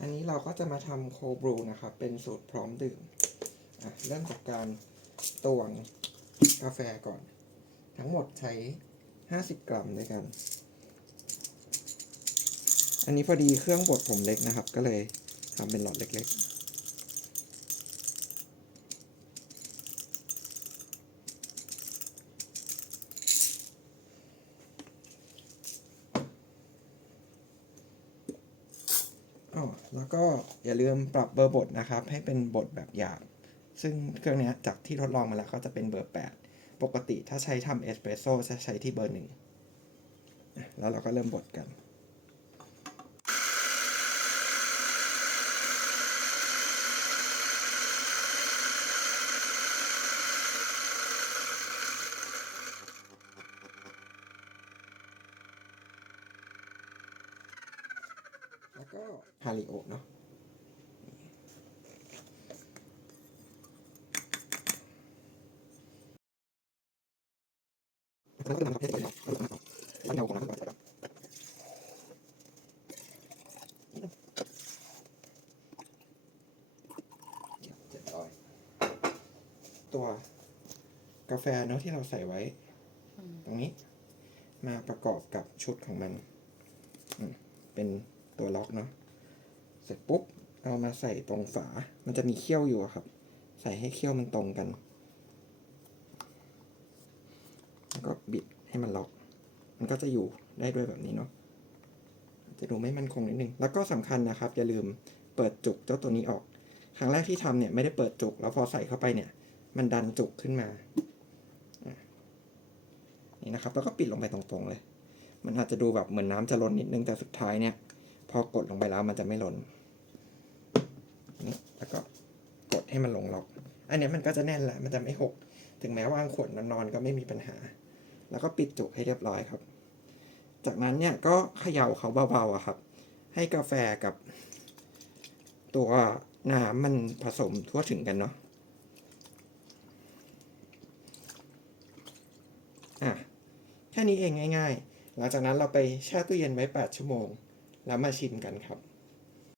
อันนี้เราก็จะมาทำโคบรูนะครับเป็นสูตรพร้อมดื่มเริ่มจากการตวงกาแฟก่อน ทั้งหมดใช้ 50 กรัมด้วยกัน อันนี้พอดีเครื่องบดผมเล็กนะครับ ก็เลยทำเป็นหลอดเล็ก ๆ อ๋อแล้วก็อย่าลืมปรับเบอร์บทนะครับ ให้เป็นบทแบบหยาบซึ่งเครื่องนี้จากที่ทดลองมาแล้วก็จะเป็นเบอร์ 8 ปกติถ้าใช้ทำเอสเปรสโซ่จะใช้ที่เบอร์หนึ่งแล้วเราก็เริ่มบดกัน ก็ฮาริโอเนาะแล้วก็ทำกับเพชรเลยแล้วเงาของน้ำก่อนครับเจ็ดร้อยตัวกาแฟเนาะที่เราใส่ไว้ ตรงนี้ มาประกอบกับชุดของมันอืมเป็น ตัวล็อกเนาะเสร็จปุ๊บเอามาใส่ตรงฝา มันจะมีเขี้ยวอยู่ครับ ใส่ให้เขี้ยวมันตรงกัน แล้วก็บิดให้มันล็อก มันก็จะอยู่ได้ด้วยแบบนี้เนาะ จะดูไม่มั่นคงนิดนึง แล้วก็สำคัญนะครับ อย่าลืมเปิดจุกเจ้าตัวนี้ออก ครั้งแรกที่ทำเนี่ยไม่ได้เปิดจุก แล้วพอใส่เข้าไปเนี่ย มันดันจุกขึ้นมา นี่นะครับ แล้วก็ปิดลงไปตรงๆเลย มันอาจจะดูแบบเหมือนน้ำจะล้นนิดนึง แต่สุดท้ายเนี่ย พอกดลงไปแล้วมันจะไม่หล้นนี่แล้วก็กดให้มันลงล็อก อันนี้มันก็จะแน่นแหละมันจะไม่หก ถึงแม้วางขวดนอนก็ไม่มีปัญหา แล้วก็ปิดจุกให้เรียบร้อยครับ จากนั้นเนี่ยก็เขย่าเขาเบาๆครับ ให้กาแฟกับ ตัวน้ำมันผสมทั่วถึงกันเนาะอะแค่นี้เองง่าย ๆ หลังจากนั้นเราไปแช่ตู้เย็นไว้ 8 ชั่วโมง แล้วมาชิมกันครับ